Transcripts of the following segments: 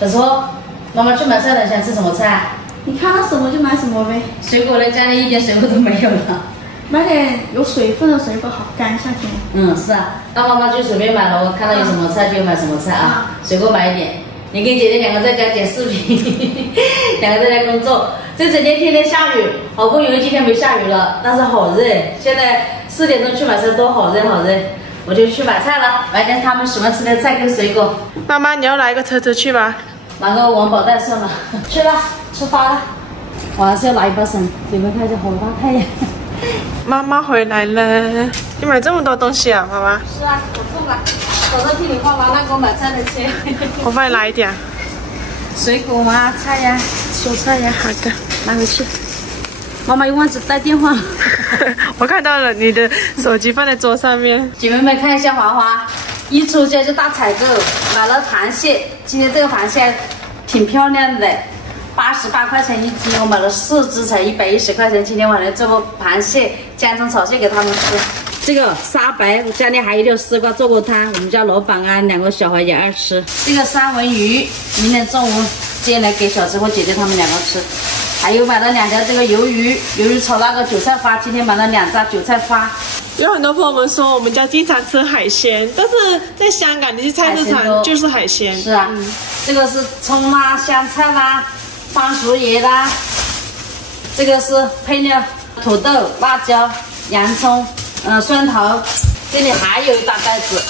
小初，妈妈去买菜了，想吃什么菜？你看到什么就买什么呗。水果呢？家里一点水果都没有了。买点有水分的水果好干，夏天。嗯，是啊，那妈妈就随便买了，我看到有什么菜就买什么菜啊。水果买一点。你跟姐姐两个在家剪视频，两个在家工作。这整天天天下雨，好不容易今天没下雨了，但是好热。现在4点钟去买菜都好热好热，我就去买菜了，买点他们喜欢吃的菜跟水果。妈妈，你要拿一个车子去吗？拿个王宝袋算了，去了，出发了。我还是要拿一把伞，你们看这好大太阳。妈妈回来了，你买这么多东西啊，妈妈？是啊，我送了，早上替你花完了给我买菜的钱。我帮你拿一点。水果嘛，菜呀，蔬菜呀，好的，拿回去。妈妈又忘记带电话了。我看到了，你的手机放在桌上面。姐妹们看一下华华，一出家就大采购，买了螃蟹。今天这个螃蟹挺漂亮的，88块钱一斤，我买了4只才110块钱。今天晚上做个螃蟹姜葱炒蟹给他们吃。这个沙白，我家里还有点丝瓜做过汤，我们家老板啊2个小孩也爱吃。这个三文鱼，明天中午直接来给小侄和姐姐他们2个吃。还有买了2条这个鱿鱼，鱿鱼炒那个韭菜花，今天买了2扎韭菜花。有很多朋友们说我们家经常吃海鲜，但是在香港你去菜市场就是海鲜。是啊，这个是葱啦、香菜啦、番薯叶啦，这个是配料土豆、辣椒、洋葱。蒜头，这里还有一大袋子，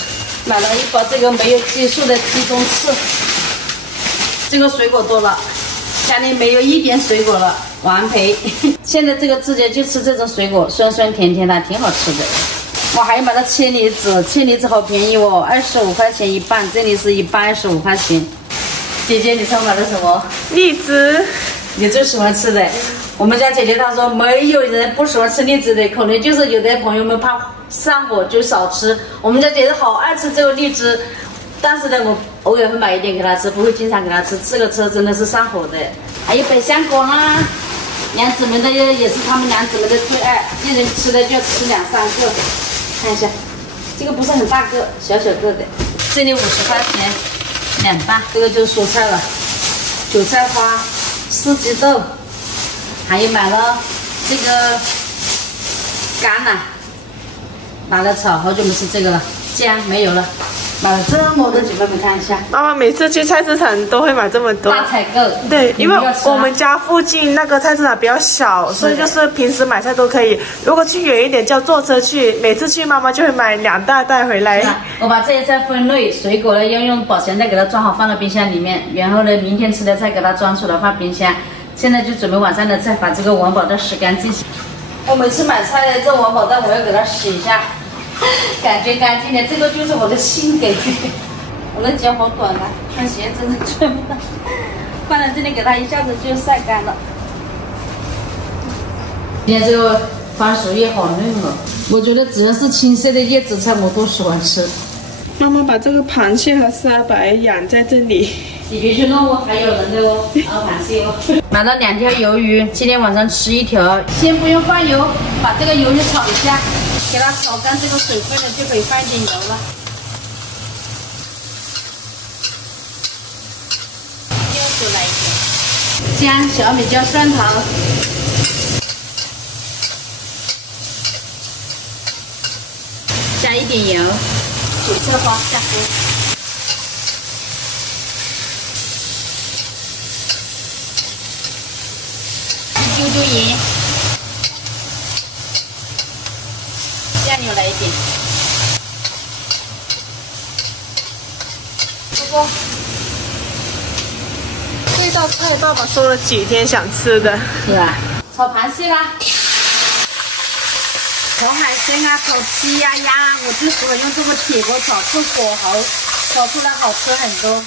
买了一包这个没有激素的鸡中翅。这个水果多了，家里没有一点水果了，完赔。现在这个季节就吃这种水果，酸酸甜甜的，挺好吃的。我还买了切梨子，切梨子好便宜哦，25块钱一磅，这里是一磅25块钱。姐姐，你猜我买了什么？荔枝，你最喜欢吃的。我们家姐姐她说没有人不喜欢吃荔枝的，可能就是有的朋友们怕上火就少吃。我们家姐姐好爱吃这个荔枝，但是呢，我偶尔会买一点给她吃，不会经常给她吃。这个吃真的是上火的。还有百香果啦，娘子们的也是他们娘子们的最爱，一人吃的就要吃2、3个。看一下，这个不是很大个，小小个的，这里50块钱2磅。这个就是蔬菜了，韭菜花、四季豆。还有买了这个橄榄，拿来炒，好久没吃这个了。姜没有了，买了这么多，姐妹们看一下。妈妈每次去菜市场都会买这么多。大采购。对，因为我们家附近那个菜市场比较小，所以就是平时买菜都可以。如果去远一点，就要坐车去。每次去妈妈就会买2大袋回来。我把这些菜分类，水果呢要用保鲜袋给它装好，放到冰箱里面。然后呢，明天吃的菜给它装出来放冰箱。现在就准备晚上的菜，把这个王宝袋洗干净。我每次买菜的这王宝袋我要给它洗一下，感觉干净的。这个就是我的性格。我的脚好短啊，穿鞋真的穿不到。放在这里给它一下子就晒干了。今天这个番薯叶好嫩哦，我觉得只要是青色的叶子菜我都喜欢吃。妈妈把这个螃蟹和沙白养在这里。你别去弄哦，还有人的哦，还有螃蟹哦。买了2条鱿鱼，今天晚上吃1条。先不用放油，把这个鱿鱼炒一下，给它炒干这个水分了，就可以放一点油了。又多来一点，姜、小米椒、蒜头，加一点油，韭菜花下锅。丢丢盐，酱油来一点。不过这道菜爸爸说了几天想吃的。是吧？炒螃蟹啦，炒海鲜啊，炒鸡呀、鸭，我最喜欢用这个铁锅炒，这火候炒出来好吃很多。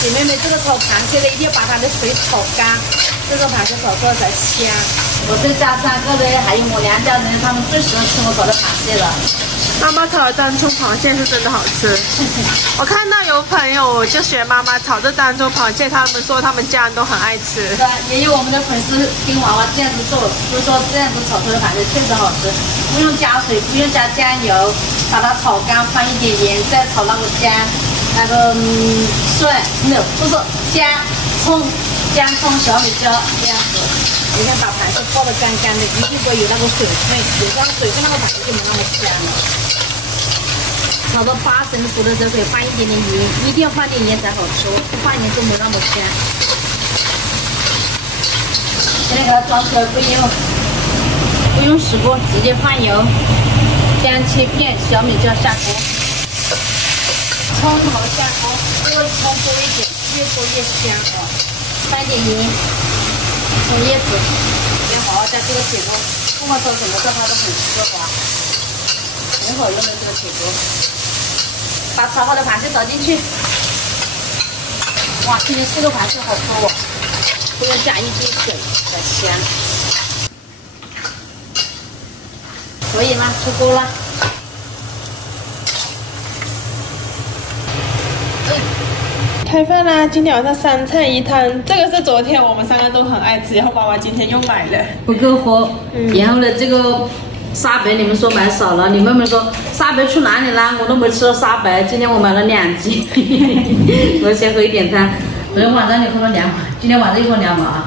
姐妹们，这个炒螃蟹的一定要把它的水炒干，这个螃蟹炒出来才香。我这家3个呢，还有我2家人，他们最喜欢吃我炒的螃蟹了。妈妈炒的当葱螃蟹是真的好吃。我看到有朋友就学妈妈炒这当葱螃蟹，他们说他们家人都很爱吃。是啊，也有我们的粉丝跟娃娃这样子做，就说这样子炒出的螃蟹确实好吃，不用加水，不用加酱油，把它炒干，放一点盐，再炒那个姜，那个蒜，没有，不是姜、葱、小米椒这样子。你看把盘子泡得干干的，一定不会有那个水分，有那个水分，那个盘子就没那么香了。炒到8成熟的时候，可以放一点点盐，一定要放点盐才好吃，不放盐就没那么香。现在给它装出来，不用洗锅，直接放油，姜切片，小米椒下锅，葱头下锅，这个葱多一点，越多越香哦。放一点盐，葱叶子，要好好在这个铁锅，不管做什么做它都很丝滑，很好用的这个铁锅。把炒好的螃蟹倒进去，哇，今天4个螃蟹好多哦，都要加一滴水才香。可以吗？出锅了。开饭啦！今天晚上3菜1汤，这个是昨天我们3个都很爱吃，然后妈妈今天又买了，不够喝。然后呢，这个沙白你们说买少了，你妹妹说沙白去哪里啦？我都没吃到沙白，今天我买了2斤，我先喝一点汤。昨天晚上你喝了2碗，今天晚上又喝2碗啊。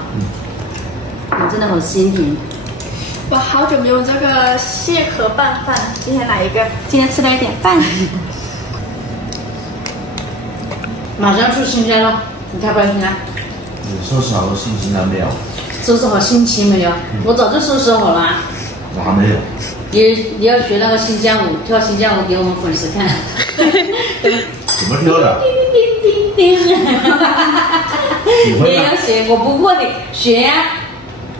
真的好心甜。我好久没有这个蟹壳拌饭，今天来一个。今天吃了一点饭。马上去新疆了，你开不开心啊？你收拾好心情了没有？收拾好心情没有？我早就收拾好了。我还没有。你要学那个新疆舞，跳新疆舞给我们粉丝看。怎么跳的？你也要学，我不过你学呀。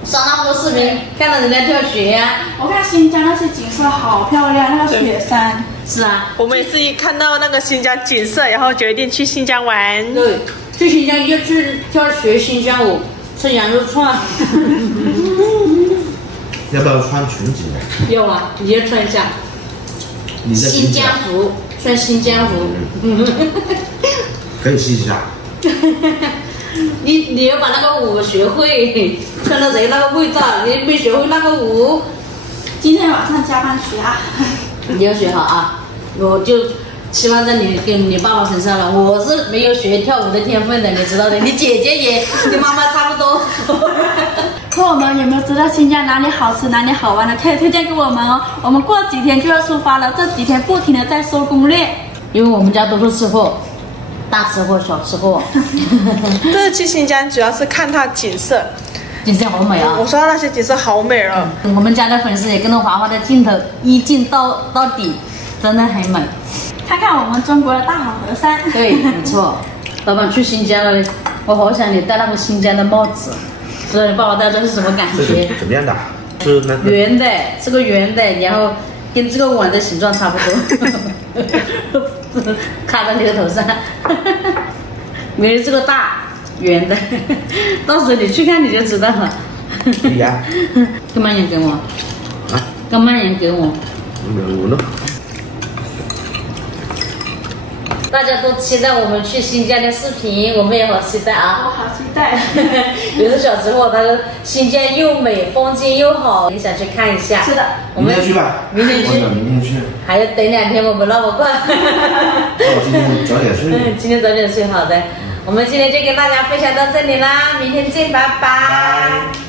上那么多视频，看到人家跳学呀。我看新疆那些景色好漂亮，那个雪山。是啊，我们也是一看到那个新疆景色，然后决定去新疆玩。对，去新疆就去学新疆舞，吃羊肉串。要不要穿裙子？要啊，你要穿一下。新疆服，穿新疆服。可以试一下。你要把那个舞学会，穿到人那个味道，你没学会那个舞。今天晚上加班学啊。你要学好啊！我就期望在你跟你爸爸身上了。我是没有学跳舞的天分的，你知道的。你姐姐也跟妈妈差不多。朋友们有没有知道新疆哪里好吃、哪里好玩的？可以推荐给我们哦。我们过几天就要出发了，这几天不停的在搜攻略。因为我们家都是吃货，大吃货、小吃货。这次去新疆主要是看它景色。景色好美啊！我说那些景色好美了。我们家的粉丝也跟着华华的镜头一镜到底，真的很美。看看我们中国的大好河山。对，没错。老板去新疆了，我好想你戴那个新疆的帽子，不知道你爸爸戴着是什么感觉？怎么样的？是那个圆的，是个圆的，然后跟这个碗的形状差不多，卡在你的头上。没有这个大。圆的，到时候你去看你就知道了。可以啊。干嘛想给我？啊？干嘛想给我？我呢？大家都期待我们去新疆的视频，我们也好期待啊！我好期待。有的小时候他说新疆又美，风景又好，也想去看一下。是的，我们明天去吧。明天去。明天去。还要等2天，我们那么快。我今天早点睡。今天早点睡，好的。我们今天就跟大家分享到这里啦，明天见，拜拜。